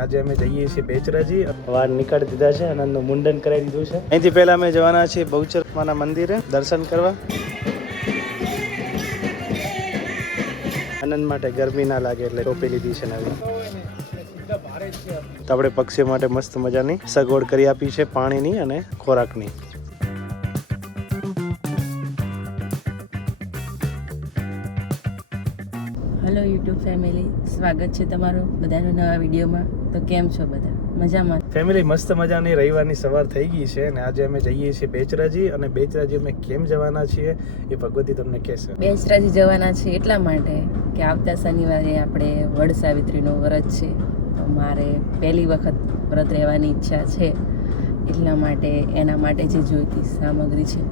આજે અમે જઈએ છીએ બેચરાજી. વાર નીકળી દીધા છે, આનંદનું મુંડન કરાવી દીધું છે. અહીંથી પહેલા અમે જવાના છીએ બહુચરમાના મંદિરે દર્શન કરવા. આનંદ માટે ગરમી ના લાગે એટલે ટોપી લીધી છે નવી. તો આપણે પક્ષીઓ માટે મસ્ત મજાની સગવડ કરી આપી છે, પાણીની અને ખોરાકની. હેલો યુટ્યુબ ફેમિલી, સ્વાગત છે તમારું બધાનું નવા વિડીયોમાં. તો કેમ છો બધા? મજામાં? ફેમિલી મસ્ત મજાની રવિવારની સવાર થઈ ગઈ છે અને આજે અમે જઈએ છીએ બેચરાજી. અને બેચરાજી અમે કેમ જવાના છીએ એ ભગવતી તમને કહેશે. બેચરાજી જવાના છે એટલા માટે કે આવતા શનિવારે આપણે વડ સાવિત્રીનું વ્રત છે. તો મારે પહેલી વખત વ્રત રહેવાની ઈચ્છા છે, એટલા માટે એના માટે જે જોઈતી સામગ્રી છે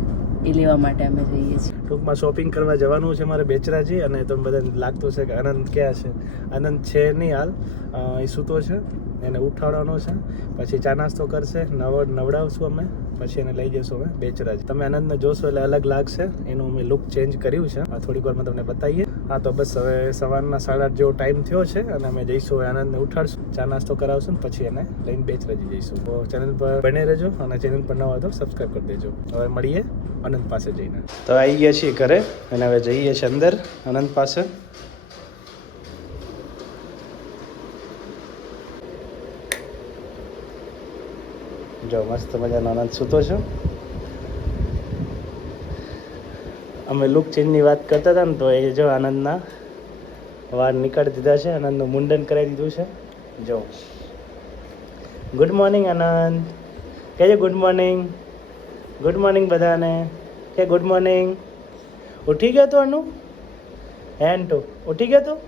એ લેવા માટે અમે જઈએ છીએ. ટૂંકમાં શોપિંગ કરવા જવાનું છે મારે બેચરાજી. અને તમને બધાને લાગતું છે કે આનંદ ક્યાં છે. આનંદ છે નહીં હાલ, એ સૂતો છે, એને ઉઠાડવાનો છે, પછી ચા નાસ્તો કરશે, નવડાવશું અમે, પછી એને લઈ જઈશું અમે બેચરાજી. તમે આનંદને જોશો એટલે અલગ લાગશે, એનું અમે લુક ચેન્જ કર્યું છે. થોડીક વારમાં તમને બતાવીએ. હા, તો બસ હવે સવારના 8:30 જેવો ટાઈમ થયો છે અને અમે જઈશું, હવે આનંદને ઉઠાડશું, ચા નાસ્તો કરાવશું ને પછી એને લઈને બેચરાજી જઈશું. તો ચેનલ પર બને રહેજો અને ચેનલ પર ન હોય તો સબસ્ક્રાઈબ કરી દેજો. હવે મળીએ આનંદ પાસે જઈને. તો આવી ગયા છીએ ઘરે અને હવે જઈએ છીએ અંદર આનંદ પાસે. જો મસ્ત મજાનો આનંદ સૂતો છે. અમે લુક ચેન્જની વાત કરતા હતા ને, તો એ જો આનંદના વાર નીકળી દીધા છે, આનંદનું મુંડન કરાવી દીધું છે. જો ગુડ મોર્નિંગ આનંદ, કહેજો ગુડ મોર્નિંગ. ગુડ મોર્નિંગ બધાને, કે ગુડ મોર્નિંગ. ઉઠી ગયો તું અનુ? હેન્ડ ટુ ઉઠી ગયો તું?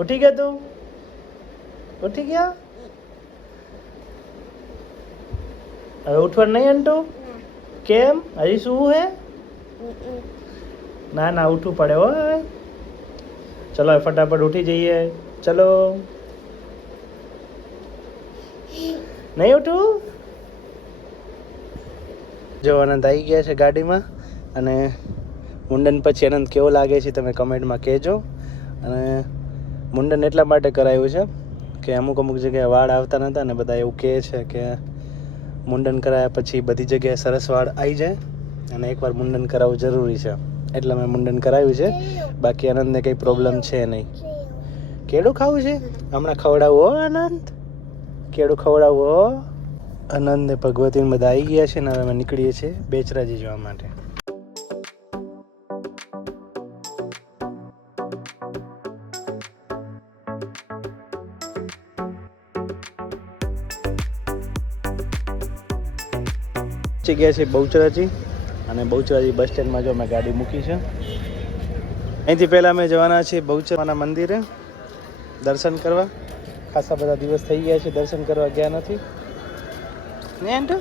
ઉઠી ગયો તું? ઉઠી ગયા? હવે ઉઠવાનું નહીં અંટુ? કેમ? હજી શું હે? ના ના, ઉઠવું પડે હો હવે. ચલો ફટાફટ ઉઠી જઈએ. ચલો. નહીં ઉઠવું? જો આનંદ આવી ગયા છે ગાડીમાં. અને મુંડન પછી આનંદ કેવો લાગે છે તમે કમેન્ટમાં કહેજો. અને મુંડન એટલા માટે કરાયું છે કે અમુક જગ્યાએ વાળ આવતા નહોતા ને બધા એવું કહે છે કે મુંડન કરાયા પછી બધી જગ્યાએ સરસ વાળ આવી જાય અને એકવાર મુંડન કરાવવું જરૂરી છે, એટલે મેં મુંડન કરાવ્યું છે. બાકી આનંદને કંઈ પ્રોબ્લેમ છે નહીં. કેળું ખાવું છે? હમણાં ખવડાવવું હો આનંદ, કેળું ખવડાવવું હો. આનંદ ને ભગવતી બધા આવી ગયા છે ને હવે અમે નીકળીએ છીએ બેચરાજી જવા માટે. પહોંચી ગયા છે બહુચરાજી. અને બહુચરાજી બસ સ્ટેન્ડમાં જો અમે ગાડી મૂકી છે. અહીંથી પહેલાં અમે જવાના છીએ બહુચરમાના મંદિરે દર્શન કરવા. ખાસા બધા દિવસ થઈ ગયા છે દર્શન કરવા ગયા નથી ને આંટુ.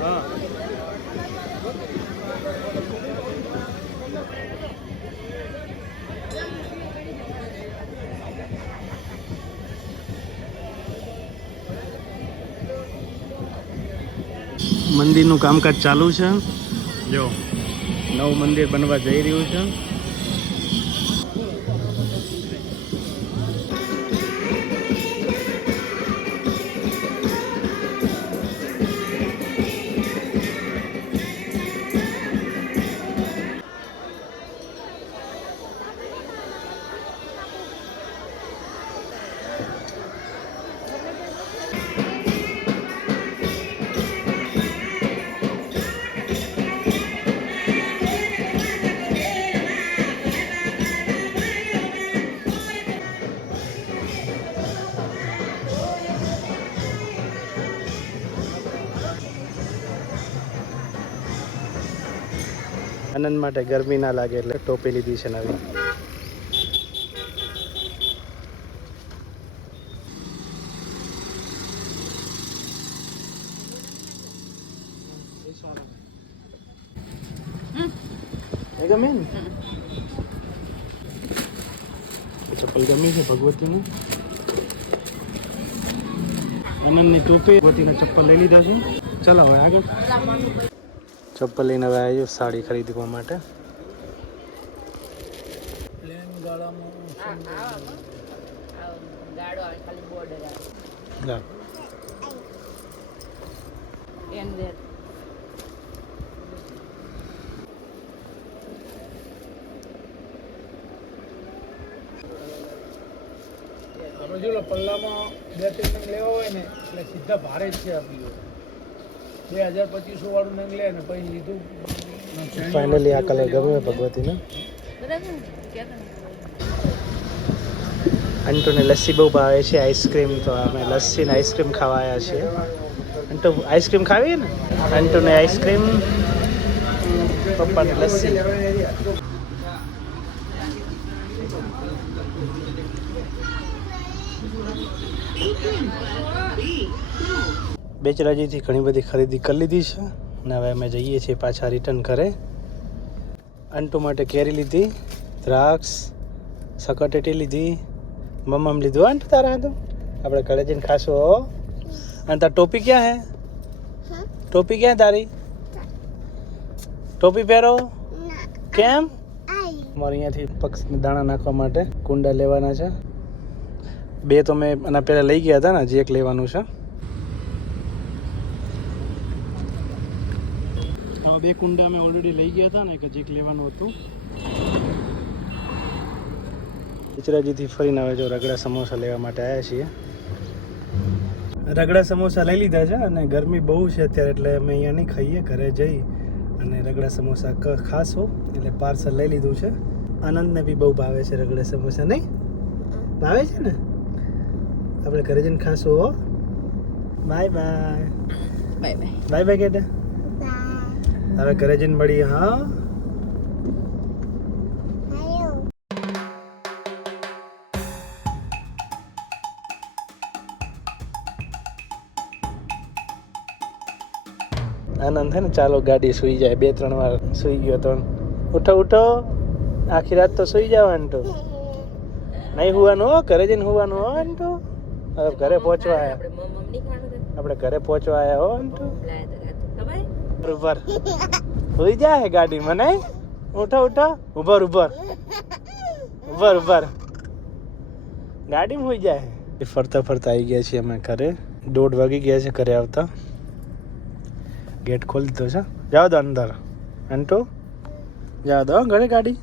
હા, મંદિરનું કામકાજ ચાલુ છે. જો નવું મંદિર બનવા જઈ રહ્યું છે. આનંદ માટે ગરમી ના લાગે એટલે ટોપી લીધી છે નવી. ગમે ને ચપ્પલ ગમી છે ભગવતીને. આનંદની ટોપી ભગવતીના ચપ્પલ લઈ લીધા છે. ચાલો હવે આગળ. ચપ્પલ લઈને હવે આવ્યો સાડી ખરીદવા માટે. પલ્લામાં 2-3 નંગ લેવા હોય ને એટલે સીધા ભારે જ છે આપી 2000-2500 વાળું નંગ લે ને પછી લીધું. ફાઇનલી આ કલર ગમ્યો ભગવતીને. અંટુને લસ્સી બહુ ભાવે છે, આઈસ્ક્રીમ તો અમે લસ્સી ને આઈસ્ક્રીમ ખાવા આવ્યા છીએ. અંટુ આઈસ્ક્રીમ ખાવી ને? અંટુને આઈસ્ક્રીમ, પપ્પાને લસ્સી. બેચરાજીથી ઘણી બધી ખરીદી કરી લીધી છે અને હવે અમે જઈએ છીએ પાછા રિટર્ન ઘરે. અંટુ માટે કેરી લીધી, દ્રાક્ષ, સકટેટી લીધી, મમ્મ લીધું. અંટુ તારા હતું આપણે ઘરે જઈને ખાશું. હો અને તાર ટોપી ક્યાં હે? ટોપી ક્યાં તારી? ટોપી પહેરો કેમ? અમારે અહીંયાથી પક્ષને દાણા નાખવા માટે કુંડા લેવાના છે. 2 તો મેં આના પહેલાં લઈ ગયા હતા ને, હજી 1 લેવાનું છે. હવે 2 કુંડા અમે ઓલરેડી લઈ ગયા હતા ને, એક હજી 1 લેવાનું હતું. બેચરાજીથી ફરીને હવે જો રગડા સમોસા લેવા માટે આવ્યા છીએ. રગડા સમોસા લઈ લીધા છે અને ગરમી બહુ છે અત્યારે એટલે અમે અહીંયા નહીં ખાઈએ, ઘરે જઈ અને રગડા સમોસા ખાશો એટલે પાર્સલ લઈ લીધું છે. આનંદને બી બહુ ભાવે છે રગડા સમોસા. નહીં ભાવે છે ને? આપણે ઘરે જઈને ખાશું. હો bye bye. Bye bye. Bye bye કેટા. હવે ઘરે જઈને મળીએ. હા આનંદ છે ને, ચાલો ગાડી સુઈ જાય. 2-3 વાર સુઈ ગયો તો. ઉઠો ઉઠો, આખી રાત તો સુઈ જવાનું તો નહીં હોવાનું. હો ઘરે જઈને હોવાનું. હો અંટુ હવે ઘરે પહોંચવા આવ્યા. આપણે ઘરે પહોંચવા આવ્યા. હો અંટુ ઉભર સુઈ જાય ગાડી મને. ઉઠો ઉઠો, ઉભર ઉભર ઉભર ઉભર, ગાડીમાં સુઈ જાય. ફરતા ફરતા આવી ગયા છીએ અમે ઘરે. 1:30 વાગી ગયા છે ઘરે આવતા. ગેટ ખોલી દીધો છે. જાઓ દો અંદર. અંટુ જાઓ દો ઘરે ગાડી.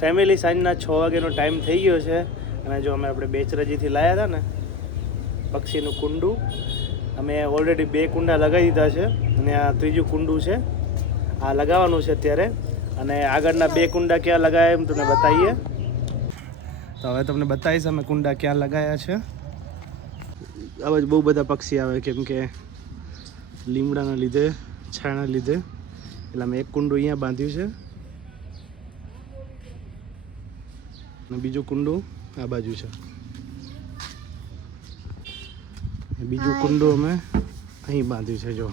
ફેમિલી સાંજના 6 વાગ્યાનો ટાઈમ થઈ ગયો છે અને જો આપણે બેચરાજીથી લાવ્યા હતા ને પક્ષીનું કુંડું, અમે ઓલરેડી 2 કુંડા લગાવી દીધા છે અને આ 3જું કુંડું છે. આ લગાવવાનું છે અત્યારે અને આગળના 2 કુંડા ક્યાં લગાવ્યા એમ તમને બતાવીએ. તો હવે તમને બતાવીશ અમે કુંડા ક્યાં લગાવ્યા છે. હવે બહુ બધા પક્ષી આવે કેમ કે લીમડાના લીધે, છાણા લીધે, એટલે અમે 1 કુંડું અહીંયા બાંધ્યું છે અને બીજું કુંડું આ બાજુ છે. બીજું કુંડું અમે અહીં બાંધ્યું છે. જો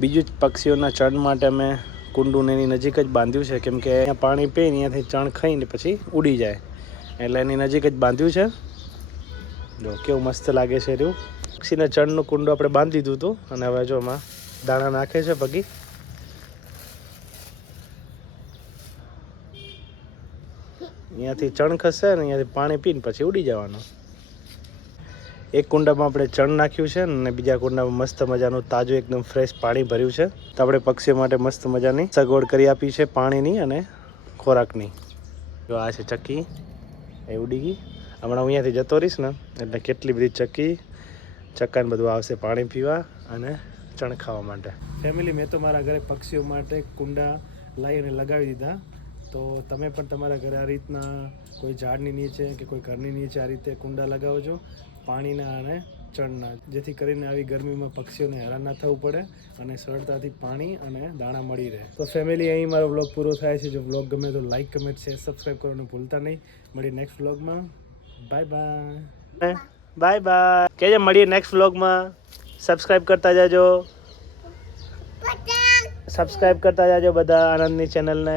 બીજું જ પક્ષીઓના ચણ માટે અમે કુંડું એની નજીક જ બાંધ્યું છે કેમ કે અહીંયા પાણી પીને અહીંયાથી ચણ ખાઈને પછી ઉડી જાય એટલે એની નજીક જ બાંધ્યું છે. જો કેવું મસ્ત લાગે છે રહ્યું. પક્ષીના ચણનું કુંડું આપણે બાંધી દીધું હતું અને હવે જો એમાં દાણા નાખે છે પગી. અહીંયાથી ચણ ખસે ને અહીંયાથી પાણી પીને પછી ઉડી જવાનું. 1 કુંડામાં આપણે ચણ નાખ્યું છે અને બીજા કુંડામાં મસ્ત મજાનું તાજું એકદમ ફ્રેશ પાણી ભર્યું છે. તો આપણે પક્ષીઓ માટે મસ્ત મજાની સગવડ કરી આપી છે પાણીની અને ખોરાકની. જો આ છે ચક્કી, એ ઉડી ગઈ. હમણાં અહીંયાથી જતો રહીશ ને એટલે કેટલી બધી ચક્કાને બધું આવશે પાણી પીવા અને ચણ ખાવા માટે. ફેમિલી મેં તો મારા ઘરે પક્ષીઓ માટે કુંડા લાવી અને લગાવી દીધા. તો તમે પણ તમારા ઘરે આ રીતના કોઈ ઝાડની નીચે કે કોઈ ઘરની નીચે આ રીતે કુંડા લગાવજો પાણીના અને ચણના, જેથી કરીને આવી ગરમીમાં પક્ષીઓને હેરાન ના થવું પડે અને સરળતાથી પાણી અને દાણા મળી રહે. તો ફેમિલી અહીં મારો વ્લોગ પૂરો થાય છે. જો વ્લોગ ગમે તો લાઈક, કમેન્ટ, શેર, સબસ્ક્રાઈબ કરવાનું ભૂલતા નહીં. મળી નેક્સ્ટ વ્લોગમાં. By bye. બાય બાય કહેજો. મળીએ નેક્સ્ટ વ્લોગમાં. સબસ્ક્રાઈબ કરતા જાજો. સબસ્ક્રાઈબ કરતા જાજો બધા આનંદની ચેનલને.